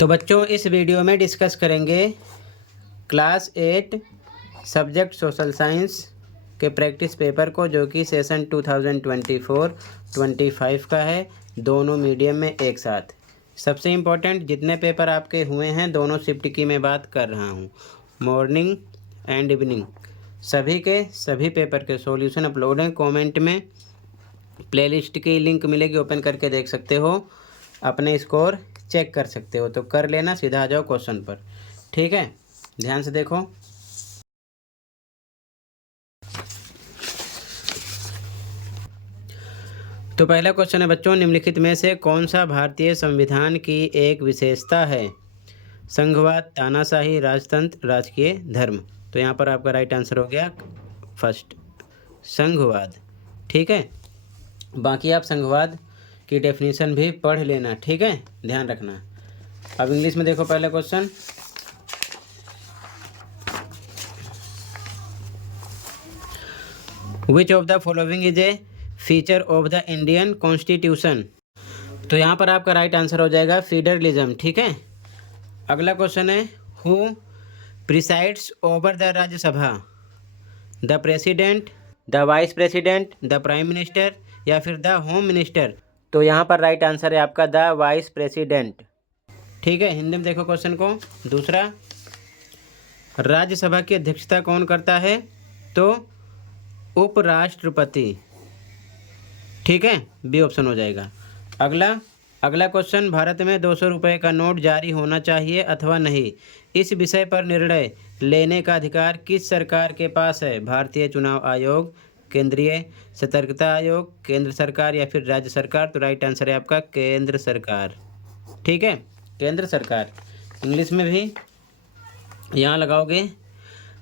तो बच्चों इस वीडियो में डिस्कस करेंगे क्लास 8 सब्जेक्ट सोशल साइंस के प्रैक्टिस पेपर को, जो कि सेशन 2024-25 का है, दोनों मीडियम में एक साथ। सबसे इम्पोर्टेंट जितने पेपर आपके हुए हैं दोनों शिफ्ट की मैं बात कर रहा हूँ, मॉर्निंग एंड इवनिंग, सभी के सभी पेपर के सॉल्यूशन अपलोड हैं। कमेंट में प्लेलिस्ट की लिंक मिलेगी, ओपन करके देख सकते हो, अपने स्कोर चेक कर सकते हो। तो कर लेना, सीधा आ जाओ क्वेश्चन पर। ठीक है, ध्यान से देखो। तो पहला क्वेश्चन है बच्चों, निम्नलिखित में से कौन सा भारतीय संविधान की एक विशेषता है? संघवाद, तानाशाही, राजतंत्र, राजकीय धर्म। तो यहाँ पर आपका राइट आंसर हो गया फर्स्ट, संघवाद। ठीक है, बाकी आप संघवाद की डेफिनेशन भी पढ़ लेना। ठीक है, ध्यान रखना। अब इंग्लिश में देखो पहला question. Which of the following is a feature of the Indian constitution? तो यहाँ पर आपका राइट आंसर हो जाएगा फेडरलिज्म। ठीक है, अगला क्वेश्चन है, who presides over the Rajya Sabha? The president, the vice president, the prime minister या फिर द होम मिनिस्टर? तो यहाँ पर राइट आंसर है आपका द वाइस प्रेसिडेंट। ठीक है, हिंदी में देखो क्वेश्चन को। दूसरा, राज्यसभा की अध्यक्षता कौन करता है? तो उपराष्ट्रपति। ठीक है, बी ऑप्शन हो जाएगा। अगला क्वेश्चन, भारत में 200 रुपये का नोट जारी होना चाहिए अथवा नहीं, इस विषय पर निर्णय लेने का अधिकार किस सरकार के पास है? भारतीय चुनाव आयोग, केंद्रीय सतर्कता आयोग, केंद्र सरकार या फिर राज्य सरकार? तो राइट आंसर है आपका केंद्र सरकार। ठीक है, केंद्र सरकार। इंग्लिश में भी यहाँ लगाओगे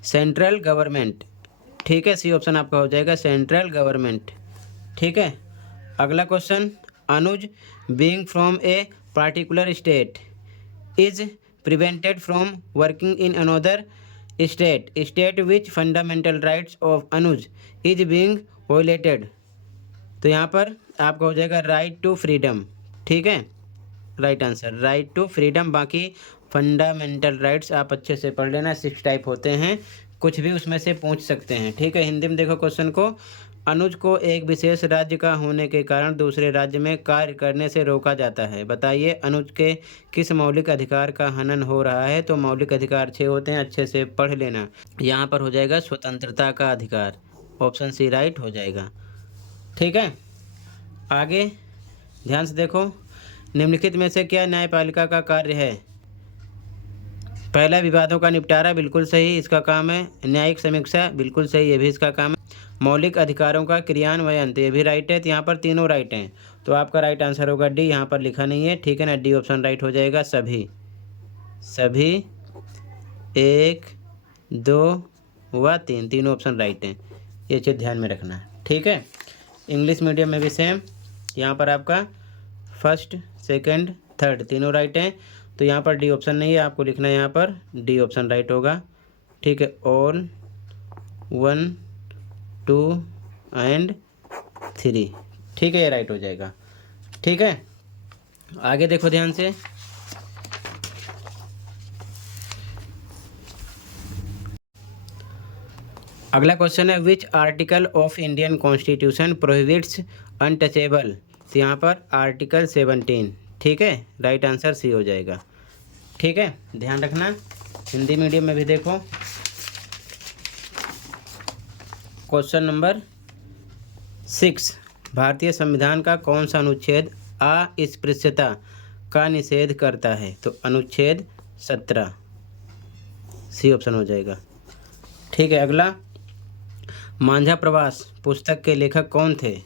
सेंट्रल गवर्नमेंट। ठीक है, सी ऑप्शन आपका हो जाएगा सेंट्रल गवर्नमेंट। ठीक है, अगला question, Anuj being from a particular state is prevented from working in another state which fundamental rights of Anuj is being violated? तो यहाँ पर आपका हो जाएगा राइट टू फ्रीडम। ठीक है, right answer right to freedom. बाकी फंडामेंटल राइट्स आप अच्छे से पढ़ लेना, 6 टाइप होते हैं, कुछ भी उसमें से पूछ सकते हैं। ठीक है, हिंदी में देखो क्वेश्चन को, अनुज को एक विशेष राज्य का होने के कारण दूसरे राज्य में कार्य करने से रोका जाता है, बताइए अनुज के किस मौलिक अधिकार का हनन हो रहा है? तो मौलिक अधिकार 6 होते हैं, अच्छे से पढ़ लेना। यहाँ पर हो जाएगा स्वतंत्रता का अधिकार, ऑप्शन सी राइट हो जाएगा। ठीक है, आगे ध्यान से देखो, निम्नलिखित में से क्या न्यायपालिका का कार्य है? पहला, विवादों का निपटारा, बिल्कुल सही, इसका काम है। न्यायिक समीक्षा, बिल्कुल सही, ये भी इसका काम है। मौलिक अधिकारों का क्रियान्वयन, तो ये भी राइट है। तो यहाँ पर तीनों राइट हैं, तो आपका राइट आंसर होगा डी, यहाँ पर लिखा नहीं है। ठीक है ना, डी ऑप्शन राइट हो जाएगा। सभी 1, 2 व 3, तीनों ऑप्शन राइट हैं, ये चीज़ ध्यान में रखना। ठीक है, इंग्लिश मीडियम में भी सेम, यहाँ पर आपका फर्स्ट, सेकंड, थर्ड तीनों राइट हैं, तो यहाँ पर डी ऑप्शन नहीं है, आपको लिखना है यहाँ पर डी ऑप्शन राइट होगा। ठीक है, ऑल, 1, 2 एंड 3। ठीक है, ये राइट हो जाएगा। ठीक है, आगे देखो ध्यान से, अगला क्वेश्चन है, which article of Indian constitution prohibits untouchable? तो यहाँ पर आर्टिकल 17। ठीक है, राइट आंसर सी हो जाएगा। ठीक है, ध्यान रखना। हिंदी मीडियम में भी देखो, क्वेश्चन नंबर 6, भारतीय संविधान का कौन सा अनुच्छेद अस्पृश्यता का निषेध करता है? तो अनुच्छेद 17, सी ऑप्शन हो जाएगा। ठीक है, अगला, मांझा प्रवास पुस्तक के लेखक कौन थे?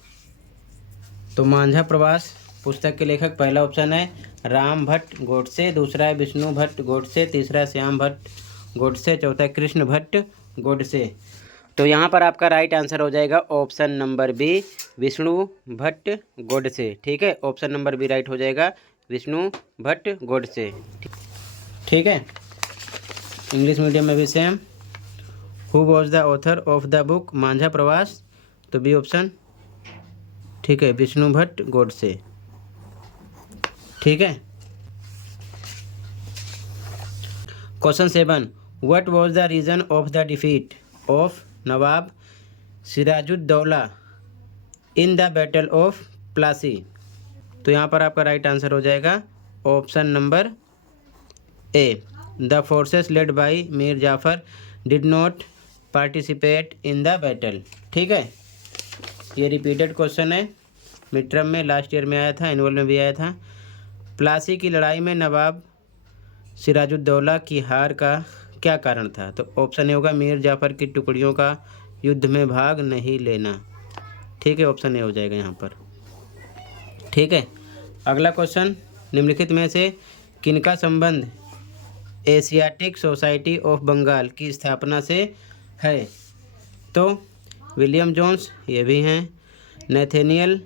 तो मांझा प्रवास पुस्तक के लेखक पहला ऑप्शन है राम भट्ट गोडसे, दूसरा है विष्णु भट्ट गोडसे, तीसरा है श्याम भट्ट गोडसे, चौथा है कृष्ण भट्ट गोडसे। तो यहाँ पर आपका राइट आंसर हो जाएगा option number B, Vishnu Bhatt Godse. ठीक है, ऑप्शन नंबर बी राइट हो जाएगा, विष्णु भट्ट गोडसे। ठीक है, इंग्लिश मीडियम में भी same, who was the author of the book Majha Pravas? तो बी ऑप्शन। ठीक है, विष्णु भट्ट गोडसे। ठीक है, question 7, what was the reason of the defeat of Nawab Sirajuddaulah in the battle of Plassey. तो यहाँ पर आपका राइट आंसर हो जाएगा option number A, the forces led by Mir Jafar did not participate in the battle. ठीक है, ये रिपीटेड क्वेश्चन है, मिड टर्म में लास्ट ईयर में आया था, एनुअल में भी आया था। प्लासी की लड़ाई में नवाब सिराजुद्दौला की हार का क्या कारण था? तो ऑप्शन ए होगा मीर जाफ़र की टुकड़ियों का युद्ध में भाग नहीं लेना। ठीक है, ऑप्शन ए हो जाएगा यहाँ पर। ठीक है, अगला क्वेश्चन, निम्नलिखित में से किनका संबंध एशियाटिक सोसाइटी ऑफ बंगाल की स्थापना से है? तो विलियम जोन्स ये भी हैं, नेथेनियल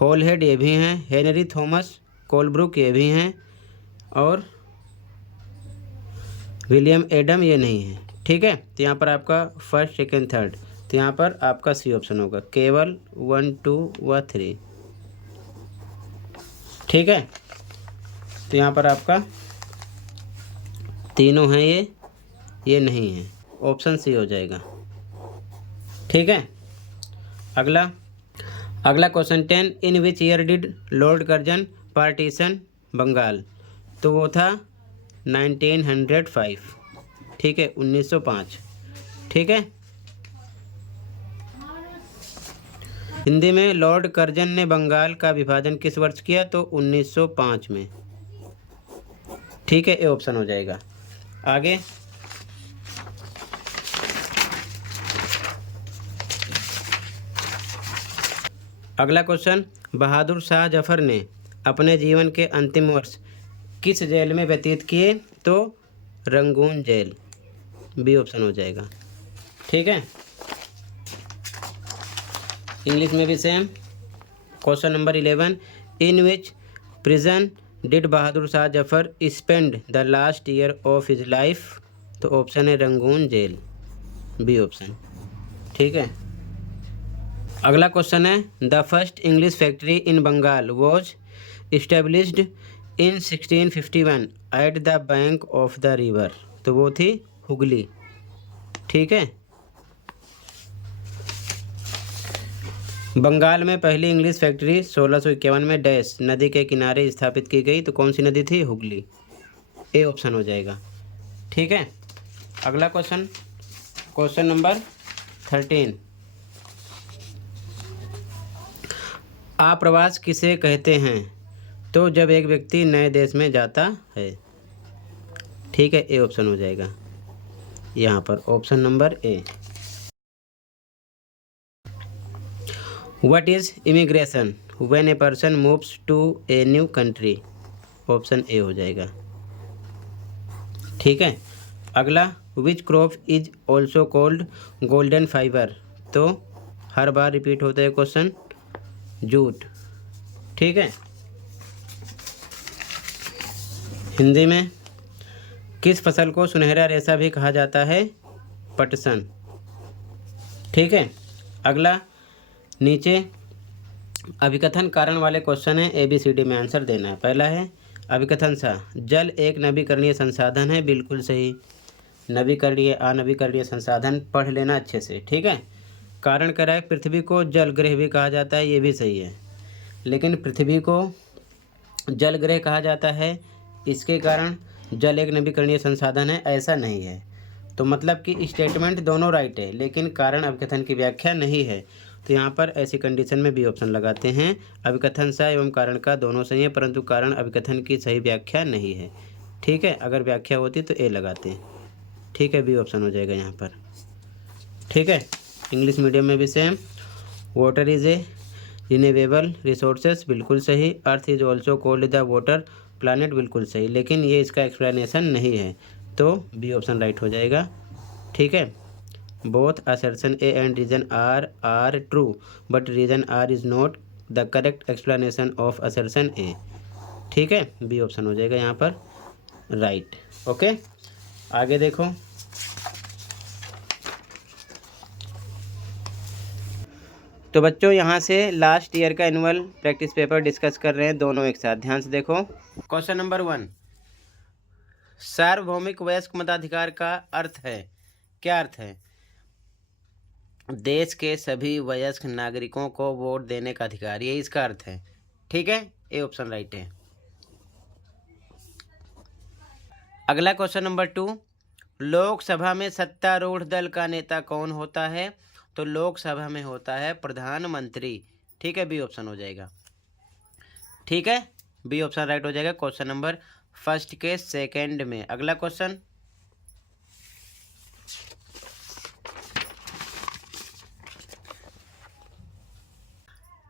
हॉलहेड ये भी हैं, हेनरी थॉमस कोलब्रुक ये भी हैं, और विलियम एडम ये नहीं है। ठीक है, तो यहाँ पर आपका फर्स्ट सेकेंड थर्ड, तो यहाँ पर आपका सी ऑप्शन होगा, केवल 1 2 व 3। ठीक है, तो यहाँ पर आपका तीनों हैं, ये नहीं है, ऑप्शन सी हो जाएगा। ठीक है, अगला question 10, in which year did Lord Curzon partition Bengal? तो वो था 1905। ठीक है, 1905। ठीक है, हिंदी में लॉर्ड कर्जन ने बंगाल का विभाजन किस वर्ष किया? तो 1905 में। ठीक है, ये ऑप्शन हो जाएगा। आगे अगला क्वेश्चन, बहादुर शाह जफर ने अपने जीवन के अंतिम वर्ष किस जेल में व्यतीत किए? तो रंगून जेल, बी ऑप्शन हो जाएगा। ठीक है, इंग्लिश में भी same. Question number 11, in which prison did Bahadur Shah Zafar spend the last year of his life? तो ऑप्शन है रंगून जेल, बी ऑप्शन। ठीक है, अगला क्वेश्चन है, the first English factory in Bengal was established in 1651 at the bank of the river? तो वो थी हुगली। ठीक है, बंगाल में पहली इंग्लिश फैक्ट्री 1651 में डैश नदी के किनारे स्थापित की गई? तो कौन सी नदी थी? हुगली, ए ऑप्शन हो जाएगा। ठीक है, अगला क्वेश्चन, क्वेश्चन नंबर 13, आप्रवास किसे कहते हैं? तो जब एक व्यक्ति नए देश में जाता है। ठीक है, ए ऑप्शन हो जाएगा यहाँ पर, option number A. What is immigration when a person moves to a new country? Option A हो जाएगा। ठीक है, अगला, which crop is also called golden fibre? तो हर बार रिपीट होता है क्वेश्चन, जूट। ठीक है, हिंदी में किस फसल को सुनहरा रेशा भी कहा जाता है? पटसन। ठीक है, अगला, नीचे अभिकथन कारण वाले क्वेश्चन है, ABCD में आंसर देना है। पहला है अभिकथन सा, जल एक नवीकरणीय संसाधन है, बिल्कुल सही। नवीकरणीय अनवीकरणीय संसाधन पढ़ लेना अच्छे से। ठीक है, कारण कह रहा है पृथ्वी को जल ग्रह भी कहा जाता है, ये भी सही है, लेकिन पृथ्वी को जल ग्रह कहा जाता है इसके कारण जल एक नवीकरणीय संसाधन है, ऐसा नहीं है। तो मतलब कि स्टेटमेंट दोनों राइट है, लेकिन कारण अभिकथन की व्याख्या नहीं है। तो यहाँ पर ऐसी कंडीशन में बी ऑप्शन लगाते हैं। अभिकथन सा एवं कारण का दोनों सही है, परंतु कारण अभिकथन की सही व्याख्या नहीं है। ठीक है, अगर व्याख्या होती तो ए लगाते हैं। ठीक है, बी ऑप्शन हो जाएगा यहाँ पर। ठीक है, इंग्लिश मीडियम में भी same, water is a renewable resources, बिल्कुल सही। Earth is also called the water planet, बिल्कुल सही, लेकिन ये इसका एक्सप्लेनेशन नहीं है, तो बी ऑप्शन राइट हो जाएगा। ठीक है, both assertion A and reason are true but reason R is not the correct explanation of assertion A. ठीक है, बी ऑप्शन हो जाएगा यहाँ पर राइट। ओके, आगे देखो, तो बच्चों यहाँ से लास्ट ईयर का एनुअल प्रैक्टिस पेपर डिस्कस कर रहे हैं दोनों एक साथ, ध्यान से देखो। क्वेश्चन नंबर 1, सार्वभौमिक वयस्क मताधिकार का अर्थ है, क्या अर्थ है? देश के सभी वयस्क नागरिकों को वोट देने का अधिकार, ये इसका अर्थ है। ठीक है, ए ऑप्शन राइट है। अगला क्वेश्चन नंबर 2, लोकसभा में सत्तारूढ़ दल का नेता कौन होता है? तो लोकसभा में होता है प्रधानमंत्री। ठीक है, बी ऑप्शन हो जाएगा। ठीक है, बी ऑप्शन राइट हो जाएगा क्वेश्चन नंबर फर्स्ट के सेकंड में। अगला क्वेश्चन,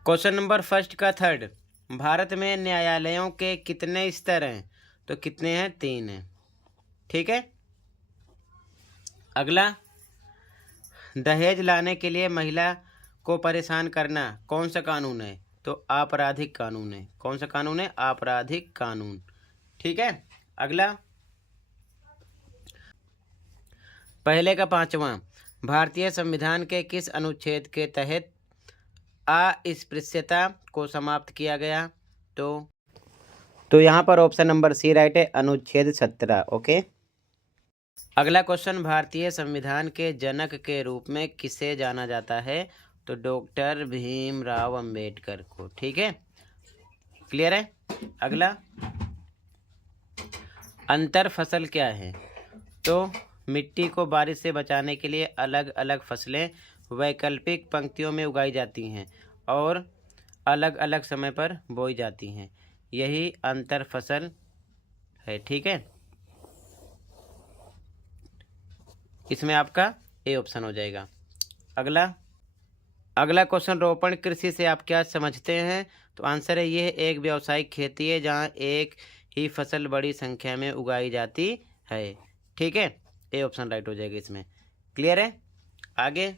क्वेश्चन नंबर फर्स्ट का थर्ड, भारत में न्यायालयों के कितने स्तर हैं? तो कितने हैं? 3 हैं। ठीक है, अगला, दहेज लाने के लिए महिला को परेशान करना कौन सा कानून है? तो आपराधिक कानून है। कौन सा कानून है? आपराधिक कानून। ठीक है, अगला, पहले का 5वां, भारतीय संविधान के किस अनुच्छेद के तहत अस्पृश्यता को समाप्त किया गया? तो यहाँ पर ऑप्शन नंबर सी राइट है, अनुच्छेद 17। ओके, अगला क्वेश्चन, भारतीय संविधान के जनक के रूप में किसे जाना जाता है? तो डॉक्टर भीमराव अंबेडकर को। ठीक है, क्लियर है। अगला, अंतर फसल क्या है? तो मिट्टी को बारिश से बचाने के लिए अलग अलग फसलें वैकल्पिक पंक्तियों में उगाई जाती हैं और अलग अलग समय पर बोई जाती हैं, यही अंतर फसल है। ठीक है, इसमें आपका ए ऑप्शन हो जाएगा। अगला क्वेश्चन, रोपण कृषि से आप क्या समझते हैं? तो आंसर है, यह एक व्यावसायिक खेती है जहां एक ही फसल बड़ी संख्या में उगाई जाती है। ठीक है, ए ऑप्शन राइट हो जाएगा इसमें। क्लियर है। आगे,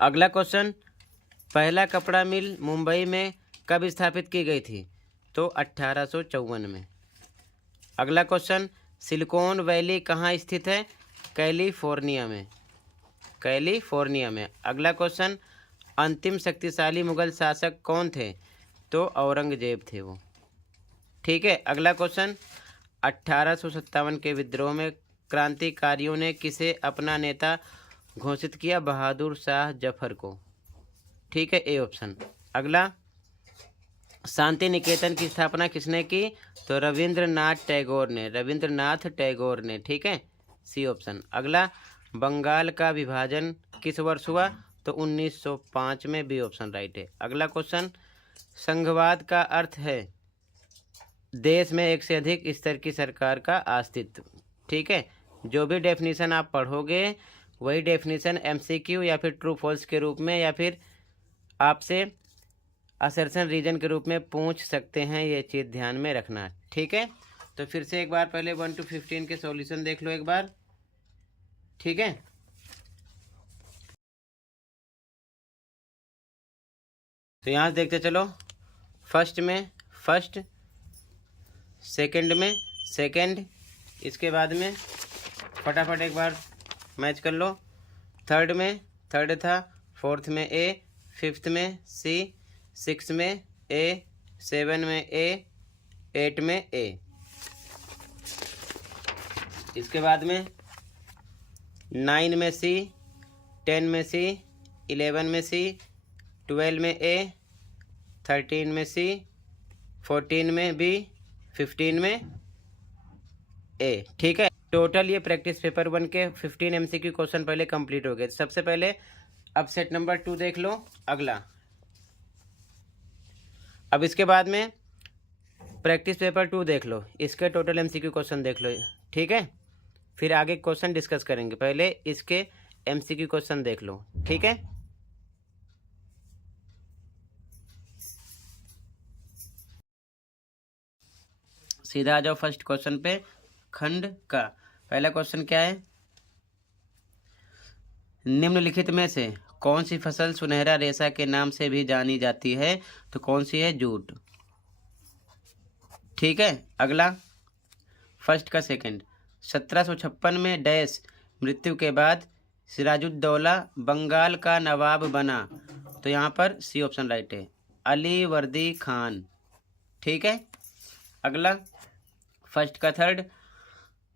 अगला क्वेश्चन, पहला कपड़ा मिल मुंबई में कब स्थापित की गई थी? तो 1854 में। अगला क्वेश्चन, सिलिकॉन वैली कहाँ स्थित है? कैलिफोर्निया में। कैलिफोर्निया में। अगला क्वेश्चन, अंतिम शक्तिशाली मुगल शासक कौन थे? तो औरंगजेब थे वो। ठीक है, अगला क्वेश्चन, 1857 के विद्रोह में क्रांतिकारियों ने किसे अपना नेता घोषित किया? बहादुर शाह जफर को। ठीक है, ए ऑप्शन। अगला, शांति निकेतन की स्थापना किसने की? तो रविंद्रनाथ टैगोर ने। रविंद्रनाथ टैगोर ने। ठीक है, सी ऑप्शन। अगला, बंगाल का विभाजन किस वर्ष हुआ? तो 1905 में। बी ऑप्शन राइट है। अगला क्वेश्चन, संघवाद का अर्थ है देश में एक से अधिक स्तर की सरकार का अस्तित्व। ठीक है, जो भी डेफिनेशन आप पढ़ोगे वही डेफिनेशन एमसीक्यू या फिर ट्रू फॉल्स के रूप में या फिर आपसे असर्शन रीजन के रूप में पूछ सकते हैं, ये चीज़ ध्यान में रखना। ठीक है, तो फिर से एक बार पहले 1 to 15 के सॉल्यूशन देख लो एक बार। ठीक है, तो यहाँ से देखते चलो, फर्स्ट में फर्स्ट, सेकंड में सेकंड, इसके बाद में फटाफट एक बार मैच कर लो। थर्ड में थर्ड था, फोर्थ में ए, फिफ्थ में सी, सिक्स में ए, 7 में ए, 8 में ए, इसके बाद में 9 में सी, 10 में सी, 11 में सी, 12 में ए, 13 में सी, 14 में बी, 15 में ए। ठीक है, टोटल ये प्रैक्टिस पेपर 1 के 15 एमसीक्यू क्वेश्चन पहले कंप्लीट हो गए। सबसे पहले अब सेट नंबर 2 देख लो। अगला, अब इसके बाद में प्रैक्टिस पेपर 2 देख लो, इसके टोटल एमसीक्यू क्वेश्चन देख लो। ठीक है, फिर आगे क्वेश्चन डिस्कस करेंगे, पहले इसके एमसीक्यू क्वेश्चन देख लो। ठीक है, सीधा आ जाओ फर्स्ट क्वेश्चन पे। खंड का पहला क्वेश्चन क्या है? निम्नलिखित में से कौन सी फसल सुनहरा रेशा के नाम से भी जानी जाती है? तो कौन सी है? जूट। ठीक है, अगला, फर्स्ट का सेकंड, 1756 में डैश मृत्यु के बाद सिराजुद्दौला बंगाल का नवाब बना। तो यहाँ पर सी ऑप्शन राइट है, अली वर्दी खान। ठीक है। अगला फर्स्ट का थर्ड,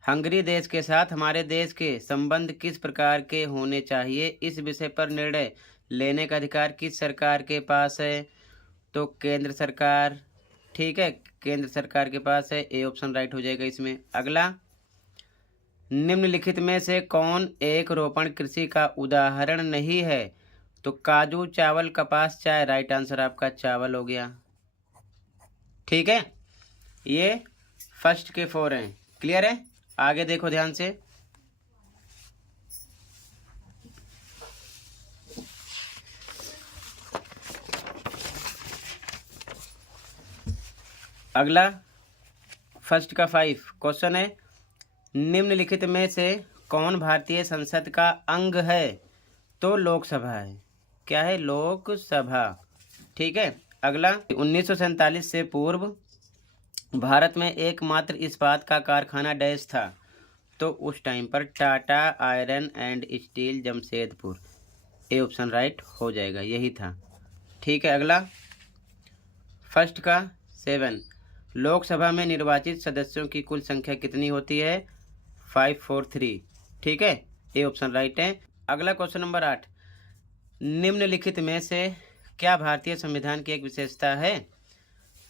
हंगरी देश के साथ हमारे देश के संबंध किस प्रकार के होने चाहिए, इस विषय पर निर्णय लेने का अधिकार किस सरकार के पास है? तो केंद्र सरकार। ठीक है, केंद्र सरकार के पास है। ए ऑप्शन राइट हो जाएगा इसमें। अगला, निम्नलिखित में से कौन एक रोपण कृषि का उदाहरण नहीं है? तो काजू, चावल, कपास, चाय। राइट आंसर आपका चावल हो गया। ठीक है, ये फर्स्ट के 4 हैं। क्लियर है? आगे देखो ध्यान से। अगला फर्स्ट का 5 क्वेश्चन है, निम्नलिखित में से कौन भारतीय संसद का अंग है? तो लोकसभा है। क्या है? लोकसभा। ठीक है। अगला, 1947 से पूर्व भारत में एकमात्र इस्पात का कारखाना डैश था? तो उस टाइम पर Tata iron and steel Jamshedpur. A option right हो जाएगा, यही था। ठीक है। अगला फर्स्ट का 7, लोकसभा में निर्वाचित सदस्यों की कुल संख्या कितनी होती है? 543। ठीक है, ए ऑप्शन राइट है। अगला क्वेश्चन नंबर 8, निम्नलिखित में से क्या भारतीय संविधान की एक विशेषता है?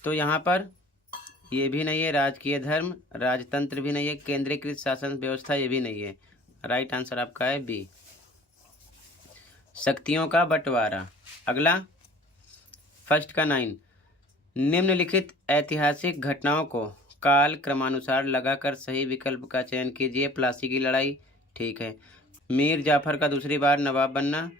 तो यहाँ पर ये भी नहीं है, राजकीय धर्म, राजतंत्र भी नहीं है, केंद्रीकृत शासन व्यवस्था ये भी नहीं है। राइट आंसर आपका है बी, शक्तियों का बंटवारा। अगला फर्स्ट का 9, निम्नलिखित ऐतिहासिक घटनाओं को काल क्रमानुसार लगाकर सही विकल्प का चयन कीजिए। प्लासी की लड़ाई, ठीक है। मीर जाफर का दूसरी बार नवाब बनना,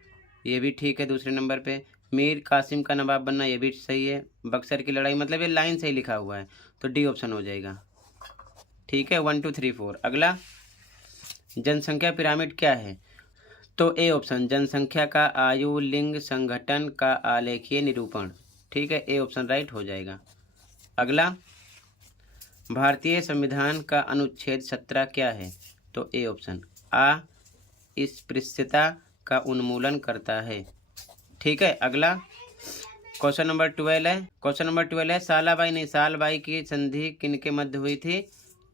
ये भी ठीक है दूसरे नंबर पे। मीर कासिम का नवाब बनना, ये भी सही है। बक्सर की लड़ाई, मतलब ये लाइन सही लिखा हुआ है, तो डी ऑप्शन हो जाएगा। ठीक है, 1 2 3 4। अगला, जनसंख्या पिरामिड क्या है? तो ए ऑप्शन, जनसंख्या का आयु लिंग संगठन का आलेखीय निरूपण। ठीक है, ए ऑप्शन राइट हो जाएगा। अगला, भारतीय संविधान का अनुच्छेद 17 क्या है? तो ए ऑप्शन, अस्पृश्यता का उन्मूलन करता है। ठीक है। अगला क्वेश्चन नंबर 12 है। क्वेश्चन नंबर 12 है, सालाबाई नहीं सालबाई की संधि किनके मध्य हुई थी?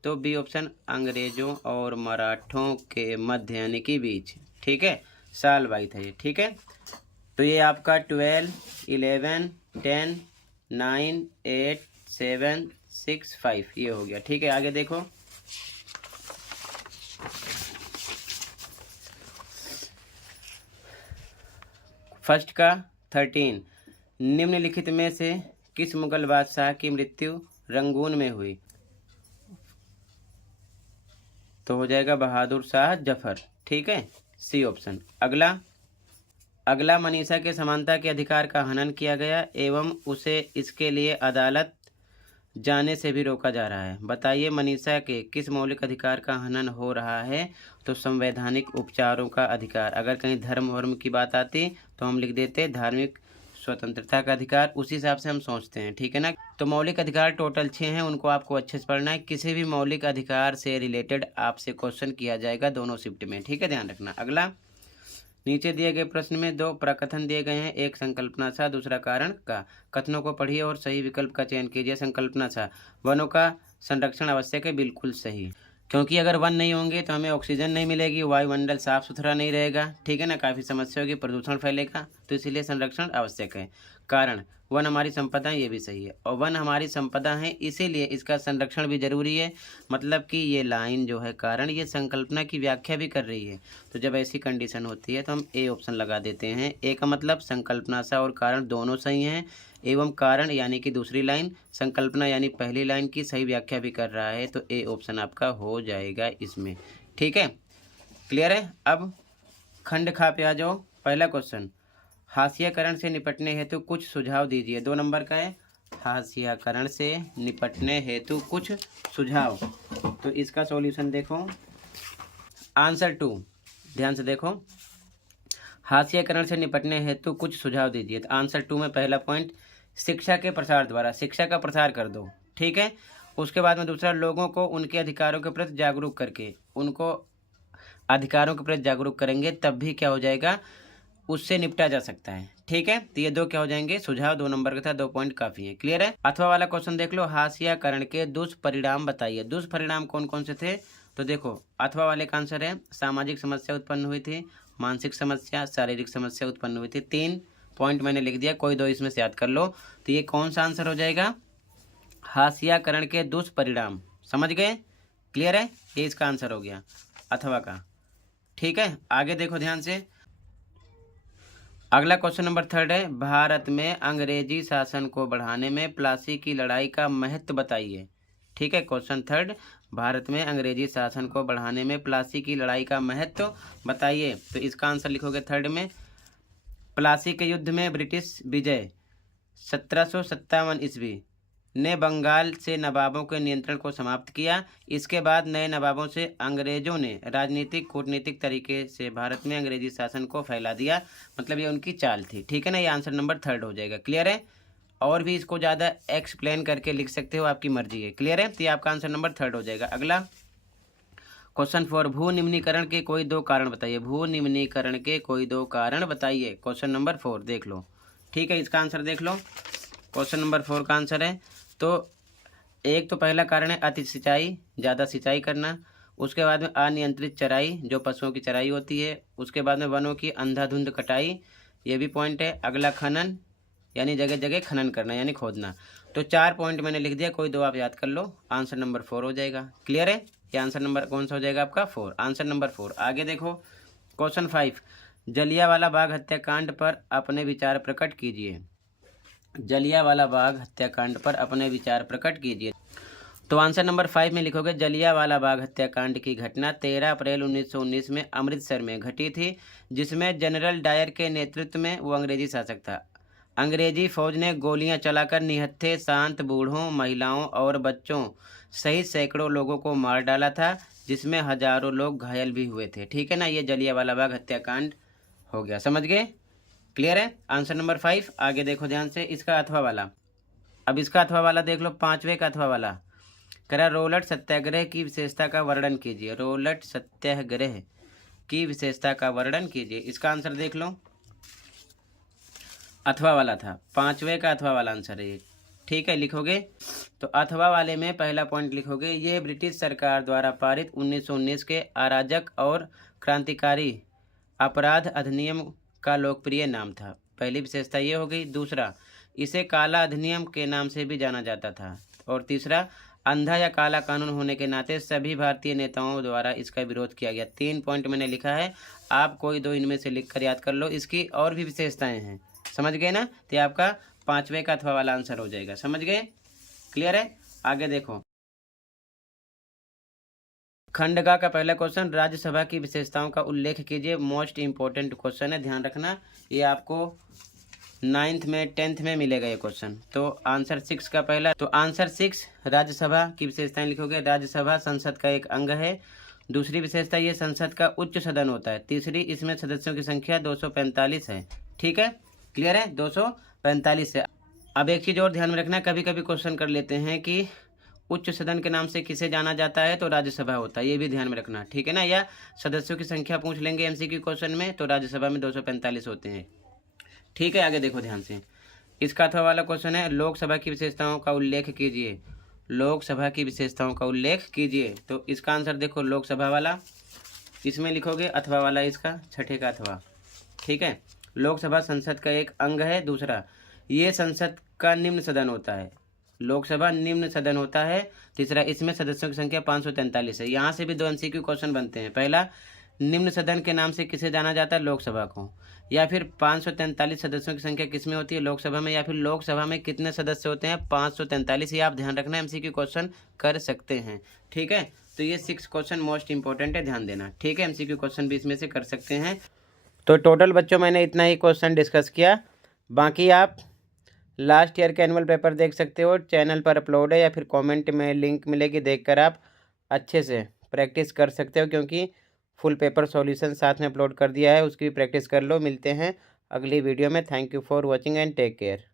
तो बी ऑप्शन, अंग्रेजों और मराठों के मध्य यानी कि बीच। ठीक है, सालबाई था ये। ठीक है, तो ये आपका 12, 11, 10, 9, 8, 7, 6, 5 ये हो गया। ठीक है, आगे देखो। फर्स्ट का 13, निम्नलिखित में से किस मुगल बादशाह की मृत्यु रंगून में हुई? तो हो जाएगा बहादुर शाह जफर। ठीक है, सी ऑप्शन। अगला, मनीषा के समानता के अधिकार का हनन किया गया एवं उसे इसके लिए अदालत जाने से भी रोका जा रहा है। बताइए मनीषा के किस मौलिक अधिकार का हनन हो रहा है? तो संवैधानिक उपचारों का अधिकार। अगर कहीं धर्म वर्म की बात आती तो हम लिख देते धार्मिक स्वतंत्रता का अधिकार, उसी हिसाब से हम सोचते हैं। ठीक है ना। तो मौलिक अधिकार टोटल 6 हैं, उनको आपको अच्छे से पढ़ना है। किसी भी मौलिक अधिकार से रिलेटेड आपसे क्वेश्चन किया जाएगा दोनों शिफ्ट में। ठीक है, ध्यान रखना। अगला, नीचे दिए गए प्रश्न में 2 प्रकथन दिए गए हैं, एक संकल्पना सा, दूसरा कारण का। कथनों को पढ़िए और सही विकल्प का चयन कीजिए। संकल्पना सा, वनों का संरक्षण आवश्यक है, बिल्कुल सही, क्योंकि अगर वन नहीं होंगे तो हमें ऑक्सीजन नहीं मिलेगी, वायुमंडल साफ सुथरा नहीं रहेगा। ठीक है ना, काफ़ी समस्या होगी, प्रदूषण फैलेगा, तो इसीलिए संरक्षण आवश्यक है। कारण, वन हमारी संपदा है, ये भी सही है, और वन हमारी संपदा है इसीलिए इसका संरक्षण भी जरूरी है। मतलब कि ये लाइन जो है कारण, ये संकल्पना की व्याख्या भी कर रही है। तो जब ऐसी कंडीशन होती है तो हम ए ऑप्शन लगा देते हैं। ए का मतलब संकल्पना सा और कारण दोनों सही हैं, एवं कारण यानी कि दूसरी लाइन, संकल्पना यानी पहली लाइन की सही व्याख्या भी कर रहा है, तो ए ऑप्शन आपका हो जाएगा इसमें। ठीक है, क्लियर है। अब खंड खा पे आ जाओ। पहला क्वेश्चन, हाशियाकरण से निपटने हेतु कुछ सुझाव दीजिए। 2 नंबर का है, हाशियाकरण से निपटने हेतु कुछ सुझाव। तो इसका सॉल्यूशन देखो, आंसर 2, ध्यान से देखो। हाशियाकरण से निपटने हेतु कुछ सुझाव दीजिए। तो आंसर 2 में पहला पॉइंट, शिक्षा के प्रसार द्वारा, शिक्षा का प्रसार कर दो। ठीक है, उसके बाद में दूसरा, लोगों को उनके अधिकारों के प्रति जागरूक करके, उनको अधिकारों के प्रति जागरूक करेंगे तब भी क्या हो जाएगा, उससे निपटा जा सकता है। ठीक है, तो ये दो क्या हो जाएंगे सुझाव, 2 नंबर का था, 2 पॉइंट काफी है। क्लियर है। अथवा वाला क्वेश्चन देख लो, हाशियाकरण के दुष्परिणाम बताइए। दुष्परिणाम कौन कौन से थे, तो देखो अथवा वाले का आंसर है सामाजिक समस्या उत्पन्न हुई थी, मानसिक समस्या, शारीरिक समस्या उत्पन्न हुई थी। 3 पॉइंट मैंने लिख दिया, कोई 2 इसमें से याद कर लो। तो ये कौन सा आंसर हो जाएगा, हाशियाकरण के दुष्परिणाम। समझ गए। क्लियर है, ये इसका आंसर हो गया अथवा का। ठीक है, आगे देखो ध्यान से। अगला क्वेश्चन नंबर 3 है, भारत में अंग्रेजी शासन को बढ़ाने में प्लासी की लड़ाई का महत्व बताइए। ठीक है, क्वेश्चन 3, भारत में अंग्रेजी शासन को बढ़ाने में प्लासी की लड़ाई का महत्व बताइए। तो इसका आंसर लिखोगे 3 में, प्लासी के युद्ध में ब्रिटिश विजय 1757 ईस्वी ने बंगाल से नवाबों के नियंत्रण को समाप्त किया। इसके बाद नए नवाबों से अंग्रेजों ने राजनीतिक कूटनीतिक तरीके से भारत में अंग्रेजी शासन को फैला दिया, मतलब ये उनकी चाल थी। ठीक है ना, ये आंसर नंबर 3 हो जाएगा। क्लियर है, और भी इसको ज़्यादा एक्सप्लेन करके लिख सकते हो, आपकी मर्जी है। क्लियर है, तो ये आपका आंसर नंबर 3 हो जाएगा। अगला क्वेश्चन 4, भू निम्नीकरण के कोई 2 कारण बताइए। भू निम्नीकरण के कोई 2 कारण बताइए, क्वेश्चन नंबर 4 देख लो। ठीक है, इसका आंसर देख लो, क्वेश्चन नंबर 4 का आंसर है, तो एक तो पहला कारण है अति सिंचाई, ज़्यादा सिंचाई करना। उसके बाद में अनियंत्रित चराई, जो पशुओं की चराई होती है। उसके बाद में वनों की अंधाधुंध कटाई, ये भी पॉइंट है। अगला खनन, यानी जगह जगह खनन करना यानी खोदना। तो 4 पॉइंट मैंने लिख दिया, कोई 2 आप याद कर लो, आंसर नंबर 4 हो जाएगा। क्लियर है, ये आंसर नंबर कौन सा हो जाएगा आपका 4, आंसर नंबर 4। आगे देखो क्वेश्चन 5, जलियांवाला बाग हत्याकांड पर अपने विचार प्रकट कीजिए। जलियांवाला बाग हत्याकांड पर अपने विचार प्रकट कीजिए। तो आंसर नंबर 5 में लिखोगे, जलियांवाला बाग हत्याकांड की घटना 13 अप्रैल 1919 में अमृतसर में घटी थी, जिसमें जनरल डायर के नेतृत्व में वो अंग्रेजी शासक था। अंग्रेजी फौज ने गोलियां चलाकर निहत्थे शांत बूढ़ों, महिलाओं और बच्चों सहित सैकड़ों लोगों को मार डाला था, जिसमें हजारों लोग घायल भी हुए थे। ठीक है ना, ये जलियांवाला बाग हत्याकांड हो गया। समझ गए। क्लियर है, आंसर नंबर 5। आगे देखो ध्यान से, इसका अथवा वाला। अब इसका अथवा वाला देख लो, 5वें का अथवा वाला करा, रोलट सत्याग्रह की विशेषता का वर्णन कीजिए। रोलट सत्याग्रह की विशेषता का वर्णन कीजिए, इसका आंसर देख लो, अथवा वाला था, 5वें का अथवा वाला आंसर है ये। ठीक है, लिखोगे तो अथवा वाले में पहला पॉइंट लिखोगे, ये ब्रिटिश सरकार द्वारा पारित 1919 के अराजक और क्रांतिकारी अपराध अधिनियम का लोकप्रिय नाम था। पहली विशेषता ये हो गई। दूसरा, इसे काला अधिनियम के नाम से भी जाना जाता था। और तीसरा, अंधा या काला कानून होने के नाते सभी भारतीय नेताओं द्वारा इसका विरोध किया गया। 3 पॉइंट मैंने लिखा है, आप कोई 2 इनमें से लिख कर याद कर लो। इसकी और भी विशेषताएं हैं, समझ गए ना, तो आपका 5वें का अथवा वाला आंसर हो जाएगा। समझ गए। क्लियर है, आगे देखो खंड का पहला क्वेश्चन, राज्यसभा की विशेषताओं का उल्लेख कीजिए। मोस्ट इंपॉर्टेंट क्वेश्चन है, ध्यान रखना, ये आपको 9th में 10th में मिलेगा ये क्वेश्चन। तो आंसर 6 का पहला, तो आंसर 6 राज्यसभा की विशेषताएं लिखोगे। राज्यसभा संसद का एक अंग है। दूसरी विशेषता, ये संसद का उच्च सदन होता है। तीसरी, इसमें सदस्यों की संख्या 245 है। ठीक है, क्लियर है, 245 है। अब एक चीज़ और ध्यान में रखना, कभी कभी क्वेश्चन कर लेते हैं कि उच्च सदन के नाम से किसे जाना जाता है, तो राज्यसभा होता है, ये भी ध्यान में रखना। ठीक है ना, या सदस्यों की संख्या पूछ लेंगे एमसीक्यू क्वेश्चन में, तो राज्यसभा में 245 होते हैं। ठीक है, आगे देखो ध्यान से, इसका अथवा वाला क्वेश्चन है, लोकसभा की विशेषताओं का उल्लेख कीजिए। लोकसभा की विशेषताओं का उल्लेख कीजिए, तो इसका आंसर देखो लोकसभा वाला, इसमें लिखोगे अथवा वाला, इसका 6ठे का अथवा। ठीक है, लोकसभा संसद का एक अंग है। दूसरा, ये संसद का निम्न सदन होता है। लोकसभा निम्न सदन होता है। तीसरा, इसमें सदस्यों की संख्या 543 है। यहाँ से भी 2 एमसीक्यू क्वेश्चन बनते हैं। पहला, निम्न सदन के नाम से किसे जाना जाता है, लोकसभा को। या फिर 543 सदस्यों की संख्या किसमें होती है, लोकसभा में। या फिर लोकसभा में कितने सदस्य होते हैं, 543। ये आप ध्यान रखना, एमसीक्यू क्वेश्चन कर सकते हैं। ठीक है, तो ये 6 क्वेश्चन मोस्ट इंपॉर्टेंट है, ध्यान देना। ठीक है, एमसीक्यू क्वेश्चन भी इसमें से कर सकते हैं। तो टोटल बच्चों मैंने इतना ही क्वेश्चन डिस्कस किया। बाकी आप लास्ट ईयर के एनुअल पेपर देख सकते हो, चैनल पर अपलोड है, या फिर कमेंट में लिंक मिलेगी, देखकर आप अच्छे से प्रैक्टिस कर सकते हो, क्योंकि फुल पेपर सॉल्यूशन साथ में अपलोड कर दिया है, उसकी भी प्रैक्टिस कर लो। मिलते हैं अगली वीडियो में। Thank you for watching and take care.